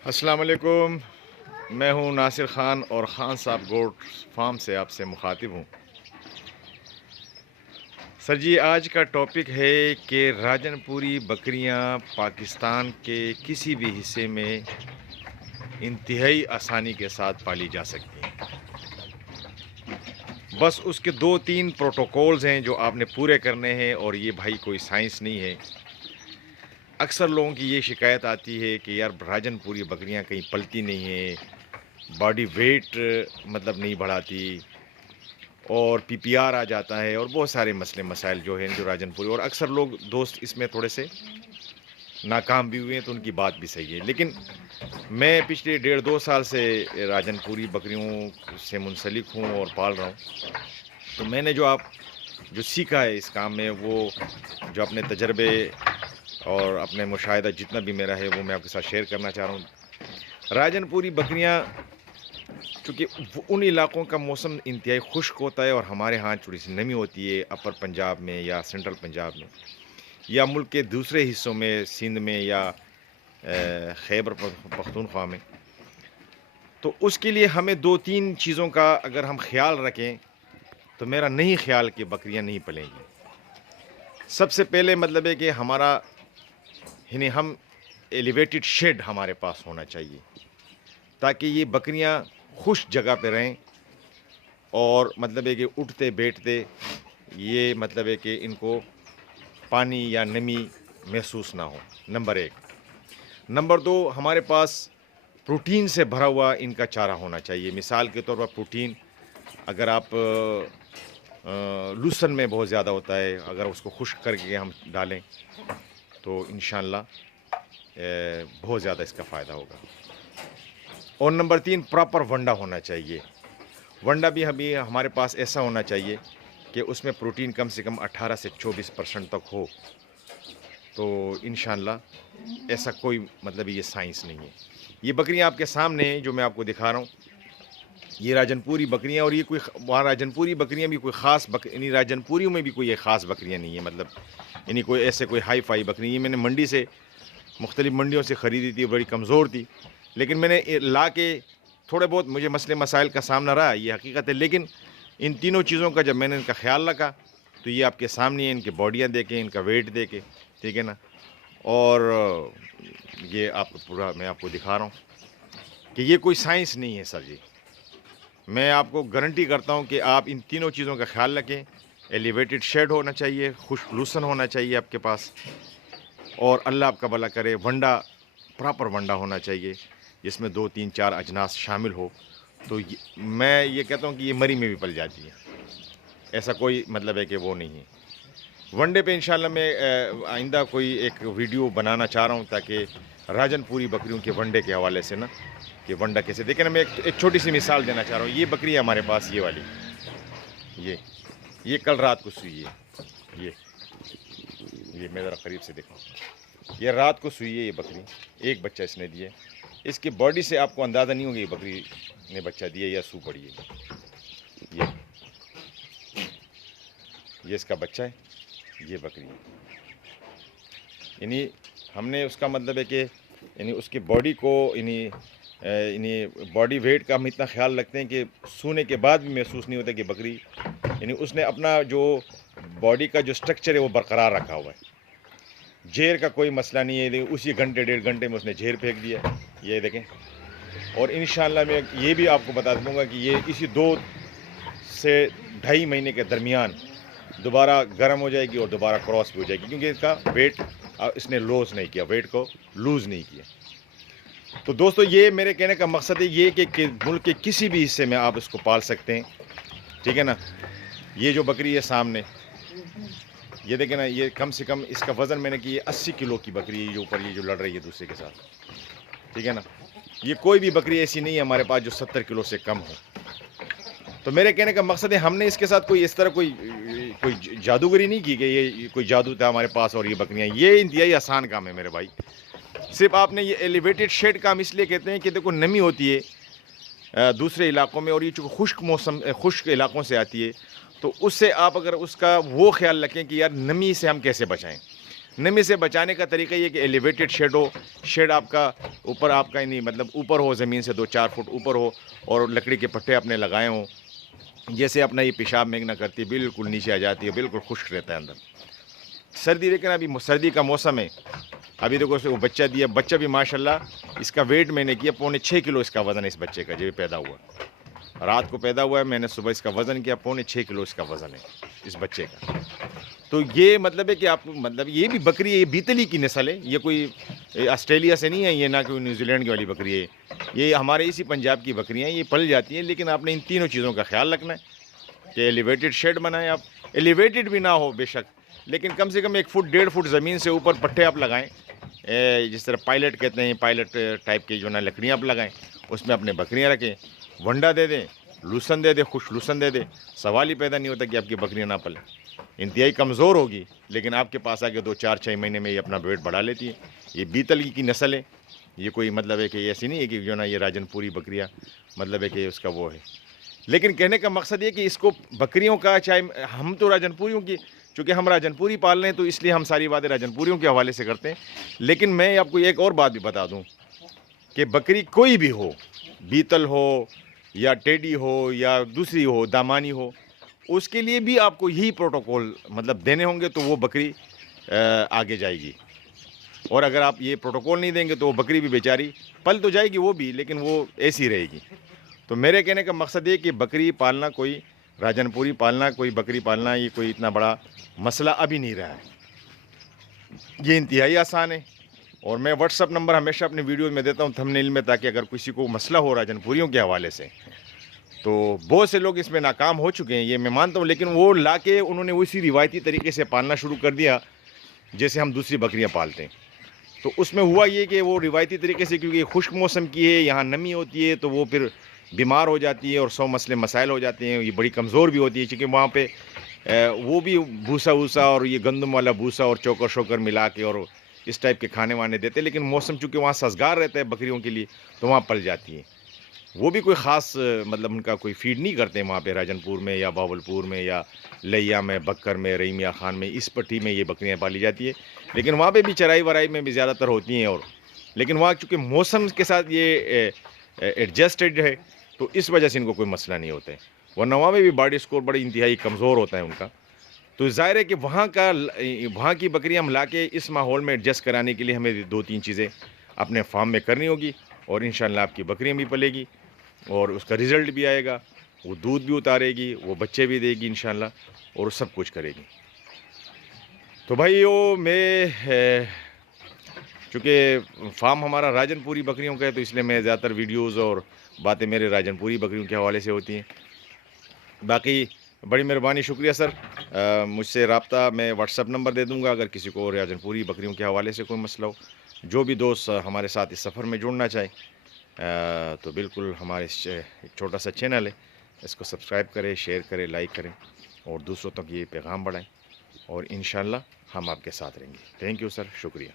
السلام علیکم، میں ہوں ناصر خان اور خان صاحب گوٹ فارم سے آپ سے مخاطب ہوں۔ سر جی، آج کا ٹاپک ہے کہ راجن پوری بکریاں پاکستان کے کسی بھی حصے میں انتہائی آسانی کے ساتھ پالی جا سکتی ہیں۔ بس اس کے 2-3 پروٹوکولز ہیں جو آپ نے پورے کرنے ہیں، اور یہ بھائی کوئی سائنس نہیں ہے۔ اکثر لوگوں کی یہ شکایت آتی ہے کہ یار راجن پوری بکریاں کہیں پلتی نہیں ہیں، باڈی ویٹ مطلب نہیں بڑھاتی، اور پی پی آر آ جاتا ہے، اور بہت سارے مسئلے مسائل جو ہیں جو راجن پوری، اور اکثر لوگ دوست اس میں تھوڑے سے ناکام بھی ہوئے ہیں، تو ان کی بات بھی صحیح ہے۔ لیکن میں پچھلے 1.5-2 سال سے راجن پوری بکریوں سے منسلک ہوں اور پال رہا ہوں، تو میں نے جو سیکھا ہے اس کام میں، وہ جو اپنے تجربے اور اپنے مشاہدہ جتنا بھی میرا ہے وہ میں آپ کے ساتھ شیئر کرنا چاہ رہا ہوں۔ راجن پوری بکریاں چونکہ ان علاقوں کا موسم انتہائی خشک ہوتا ہے، اور ہمارے ہاں تھوڑی سی نمی ہوتی ہے اپر پنجاب میں یا سینٹرل پنجاب میں یا ملک کے دوسرے حصوں میں، سندھ میں یا خیبر پختونخوا میں، تو اس کے لیے ہمیں 2-3 چیزوں کا اگر ہم خیال رکھیں تو میرا نہیں خیال کہ بکریاں نہیں پلیں گی۔ سب سے پہلے مطلب ہے کہ ہمارا ہم ایلیویٹڈ شیڈ ہمارے پاس ہونا چاہیے، تاکہ یہ بکریاں خوش جگہ پہ رہیں، اور مطلب ہے کہ اٹھتے بیٹھتے یہ مطلب ہے کہ ان کو پانی یا نمی محسوس نہ ہو، نمبر 1۔ نمبر 2، ہمارے پاس پروٹین سے بھرا ہوا ان کا چارہ ہونا چاہیے۔ مثال کے طور پر پروٹین، اگر آپ لوسن میں بہت زیادہ ہوتا ہے، اگر اس کو خشک کر کے ہم ڈالیں تو انشاءاللہ بہت زیادہ اس کا فائدہ ہوگا۔ اور نمبر 3، پراپر ونڈا ہونا چاہیے۔ ونڈا بھی ہمارے پاس ایسا ہونا چاہیے کہ اس میں پروٹین کم سے کم 18 سے 24% تک ہو، تو انشاءاللہ ایسا کوئی مطلب یہ سائنس نہیں ہے۔ یہ بکریاں آپ کے سامنے ہیں جو میں آپ کو دکھا رہا ہوں، یہ راجن پوری بکریاں، اور یہ کوئی وہاں راجن پوری بکریاں بھی کوئی خاص یعنی راجن پوریوں میں بھی کوئی خاص بکریاں نہیں ہیں، مطلب یعنی کوئی ایسے کوئی ہائی فائی بکری، یہ میں نے منڈی سے مختلف منڈیوں سے خریدی تھی، بڑی کمزور تھی، لیکن میں نے لا کے تھوڑے بہت مجھے مسئلے مسائل کا سامنا رہا، یہ حقیقت ہے، لیکن ان تینوں چیزوں کا جب میں نے ان کا خیال رکھا تو یہ آپ کے سامنے ہیں، ان کی باڈیاں دیکھیں، ان کا ویٹ دیکھیں، ٹھیک ہے نا، اور یہ آپ کو پورا میں آپ کو دکھا رہا ہوں کہ یہ کوئی سائنس نہیں ہے سر جی۔ میں آپ کو گارنٹی کرتا ہوں کہ آپ ان تینوں چیزوں کا خیال رکھیں۔ ایلیویٹڈ شیڈ ہونا چاہیے، خشک لوسن ہونا چاہیے آپ کے پاس، اور اللہ آپ کا بھلا کرے ونڈا، پراپر ونڈا ہونا چاہیے جس میں 2-3-4 اجناس شامل ہو، تو میں یہ کہتا ہوں کہ یہ مری میں بھی پل جاتی ہے، ایسا کوئی مطلب ہے کہ وہ نہیں ہے۔ ونڈے پہ انشاءاللہ میں آئندہ کوئی ایک ویڈیو بنانا چاہ رہا ہوں، تاکہ راجن پوری بکریوں کے ونڈے کے حوالے سے نا، کہ ونڈا کیسے دیکھیں نا، میں ایک چھوٹی سی مثال دینا چاہ رہا ہوں۔ یہ بکری ہے ہمارے پاس، یہ والی، یہ کل رات کو سوئی ہے، یہ میں ذرا قریب سے دیکھوں، یہ رات کو سوئی ہے، یہ بکری ایک بچہ اس نے دیے، اس کی باڈی سے آپ کو اندازہ نہیں ہوگا یہ بکری نے بچہ دیا یا سو پڑی ہے۔ یہ اس کا بچہ ہے، یہ بکری ہے، یعنی ہم نے اس کا مطلب ہے کہ یعنی اس کی باڈی کو یعنی باڈی ویٹ کا ہم اتنا خیال رکھتے ہیں کہ سونے کے بعد بھی محسوس نہیں ہوتا کہ بکری، یعنی اس نے اپنا جو باڈی کا جو سٹرکچر ہے وہ برقرار رکھا ہوا ہے۔ جھیر کا کوئی مسئلہ نہیں ہے، اسی گھنٹے 1.5 گھنٹے میں اس نے جھیر پھینک دیا، یہ دیکھیں۔ اور انشاءاللہ میں یہ بھی آپ کو بتا دوں گا کہ یہ اسی 2 سے 2.5 مہینے کے درمیان دوبارہ گرم ہو جائے گی اور دوبارہ کراس بھی ہو جائے گی، کیونکہ اس کا ویٹ اس نے لوز نہیں کیا، ویٹ کو لوز نہیں کیا۔ تو دوستو، یہ میرے کہنے کا مقصد ہے یہ کہ ملک کے کسی بھی حصے میں آپ اس کو پال سکتے ہیں، ٹھیک ہے نا۔ یہ جو بکری ہے سامنے، یہ دیکھیں نا، یہ کم سے کم اس کا وزن میں نے کہ یہ 80 کلو کی بکری ہے، جو اوپر یہ جو لڑ رہی ہے دوسرے کے ساتھ، ٹھیک ہے نا۔ یہ کوئی بھی بکری ایسی نہیں ہے ہمارے پاس جو 70 کلو سے کم ہو۔ تو میرے کہنے کا مقصد ہے ہم نے اس کے ساتھ کوئی اس طرح کوئی جادوگری نہیں کی کہ یہ کوئی جادو تھا ہمارے پاس اور یہ بکریاں، یہ انتہائی آسان کام ہے میرے بھائی۔ صرف آپ نے یہ ایلیویٹڈ شیڈ کا ہم اس لیے کہتے ہیں کہ دیکھو نمی ہوتی ہے دوسرے علاقوں میں، اور یہ چونکہ خشک علاقوں سے آتی ہے، تو اس سے آپ اگر اس کا وہ خیال رکھیں کہ یار نمی سے ہم کیسے بچائیں۔ نمی سے بچانے کا طریقہ یہ کہ ایلیویٹڈ شیڈ ہو, شیڈ آپ کا اوپر, آپ کا نہیں مطلب اوپر ہو, زمین سے 2-4 فٹ اوپر ہو, اور لکڑی کے پٹھے اپنے لگائے ہوں, جیسے اپنا یہ پیشاب میگنا کرتی ہے بالکل نیچے آ جاتی ہے, بالکل خشک رہتا ہے اندر. سردی, لیکن ابھی سردی کا موسم ہے, ابھی دیکھو اس کو بچہ دیا, بچہ بھی ماشاءاللہ اس کا ویٹ میں نے کیا 6.25 کلو اس کا وزن ہے اس بچے کا, جو پیدا ہوا رات کو پیدا ہوا ہے, میں نے صبح اس کا وزن کیا 6.25 کلو اس کا وزن ہے اس بچے کا. تو یہ مطلب ہے کہ آپ مطلب یہ بھی بکری ہے, یہ بیتلی کی نسل ہے, یہ کوئی آسٹریلیا سے نہیں ہے, یہ نہ کوئی نیوزی لینڈ کی والی بکری ہے, یہ ہمارے اسی پنجاب کی بکریاں ہیں, یہ پل جاتی ہیں. لیکن آپ نے ان تینوں چیزوں کا خیال رکھنا ہے کہ ایلیویٹڈ شیڈ بنائیں, آپ ایلیویٹڈ بھی نہ ہو بے شک, لیکن کم سے کم 1 فٹ 1.5 فٹ زمین سے اوپر پٹھے آپ لگائیں, جس طرح پائلٹ کہتے ہیں, پائلٹ ٹائپ کی جو نا لکڑیاں آپ لگائیں, اس میں اپنے بکریاں رکھیں, ونڈا دے دیں, لوسن دے دیں, خوش لوسن دے دیں. سوال ہی پیدا نہیں ہوتا کہ آپ کی بکریاں نہ پلیں, انتہائی کمزور ہوگی لیکن آپ کے پاس آ کے 2-4-6 مہینے میں یہ اپنا ویٹ بڑھا لیتی ہے. یہ بیتل کی نسل ہے, یہ کوئی مطلب ہے کہ ایسی نہیں ہے کہ جو نا یہ راجن پوری بکریاں مطلب ہے کہ اس کا وہ ہے. لیکن کہنے کا مقصد یہ کہ اس کو بکریوں کا, چاہے ہم تو راجن پوریوں کی, چونکہ ہم راجن پوری پال رہے ہیں تو اس لیے ہم ساری باتیں راجن پوریوں کے حوالے سے کرتے ہیں. لیکن میں آپ کو ایک اور بات بھی بتا دوں کہ بکری کوئی بھی ہو, بیتل ہو یا ٹیڈی ہو یا دوسری ہو, دامانی ہو, اس کے لیے بھی آپ کو یہی پروٹوکول مطلب دینے ہوں گے تو وہ بکری آگے جائے گی. اور اگر آپ یہ پروٹوکول نہیں دیں گے تو وہ بکری بھی بیچاری پل تو جائے گی وہ بھی, لیکن وہ ایسی رہے گی. تو میرے کہنے کا مقصد یہ کہ بکری پالنا, کوئی راجن پوری پالنا, کوئی بکری پالنا, یہ کوئی اتنا بڑا مسئلہ ابھی نہیں رہا ہے, یہ انتہائی آسان ہے. اور میں واٹس ایپ نمبر ہمیشہ اپنے ویڈیوز میں دیتا ہوں تھمبنیل میں, تاکہ اگر کسی کو مسئلہ ہو راجن پوریوں کے حوالے سے, تو بہت سے لوگ اس میں ناکام ہو چکے ہیں یہ میں مانتا ہوں, لیکن وہ لا کے انہوں نے اسی روایتی طریقے سے پالنا شروع کر دیا جیسے ہم دوسری بکریاں پالتے ہیں. تو اس میں ہوا یہ کہ وہ روایتی طریقے سے, کیونکہ خشک موسم کی ہے, یہاں نمی ہوتی ہے, تو وہ پھر بیمار ہو جاتی ہے اور 100 مسائل ہو جاتے ہیں. یہ بڑی کمزور بھی ہوتی ہے چونکہ وہاں پہ وہ بھی بھوسا ووسا اور یہ گندم والا بھوسا اور چوکر شوکر ملا کے اور اس ٹائپ کے کھانے وانے دیتے. لیکن موسم چونکہ وہاں سازگار رہتا ہے بکریوں کے لیے, تو وہاں پل جاتی ہیں. وہ بھی کوئی خاص مطلب ان کا کوئی فیڈ نہیں کرتے وہاں پہ راجن پور میں یا باولپور میں یا لیا میں, بکر میں, رحیمیہ خان میں, اس پٹی میں یہ بکریاں پالی جاتی ہے. لیکن وہاں پہ بھی چرائی ورائی میں بھی زیادہ تر ہوتی ہیں. اور لیکن وہاں چونکہ موسم کے ساتھ یہ ایڈجسٹڈ ہے تو اس وجہ سے ان کو کوئی مسئلہ نہیں ہوتا ہے, ورنہ وہاں پہ بھی باڈی اسکور بڑی انتہائی کمزور ہوتا ہے ان کا. تو ظاہر ہے کہ وہاں کی بکریاں ہم لا کے اس ماحول میں ایڈجسٹ کرانے کے لیے ہمیں 2-3 چیزیں اپنے فارم میں کرنی ہوگی, اور انشاءاللہ آپ کی بکریاں بھی پلے گی اور اس کا رزلٹ بھی آئے گا, وہ دودھ بھی اتارے گی, وہ بچے بھی دے گی انشاءاللہ, اور وہ سب کچھ کرے گی. تو بھائیو, میں چونکہ فارم ہمارا راجن پوری بکریوں کا ہے تو اس لیے میں زیادہ تر ویڈیوز اور باتیں میرے راجن پوری بکریوں کے حوالے سے ہوتی ہیں. باقی بڑی مہربانی, شکریہ سر. مجھ سے رابطہ میں واٹس ایپ نمبر دے دوں گا, اگر کسی کو راجن پوری بکریوں کے حوالے سے کوئی مسئلہ ہو, جو بھی دوست ہمارے ساتھ اس سفر میں جڑنا چاہے تو بالکل ہمارے ایک چھوٹا سا چینل ہے, اس کو سبسکرائب کریں, شیئر کریں, لائک کریں, اور دوسروں تک یہ پیغام بڑھائیں, اور انشاءاللہ ہم آپ کے ساتھ رہیں گے. تھینک یو سر, شکریہ.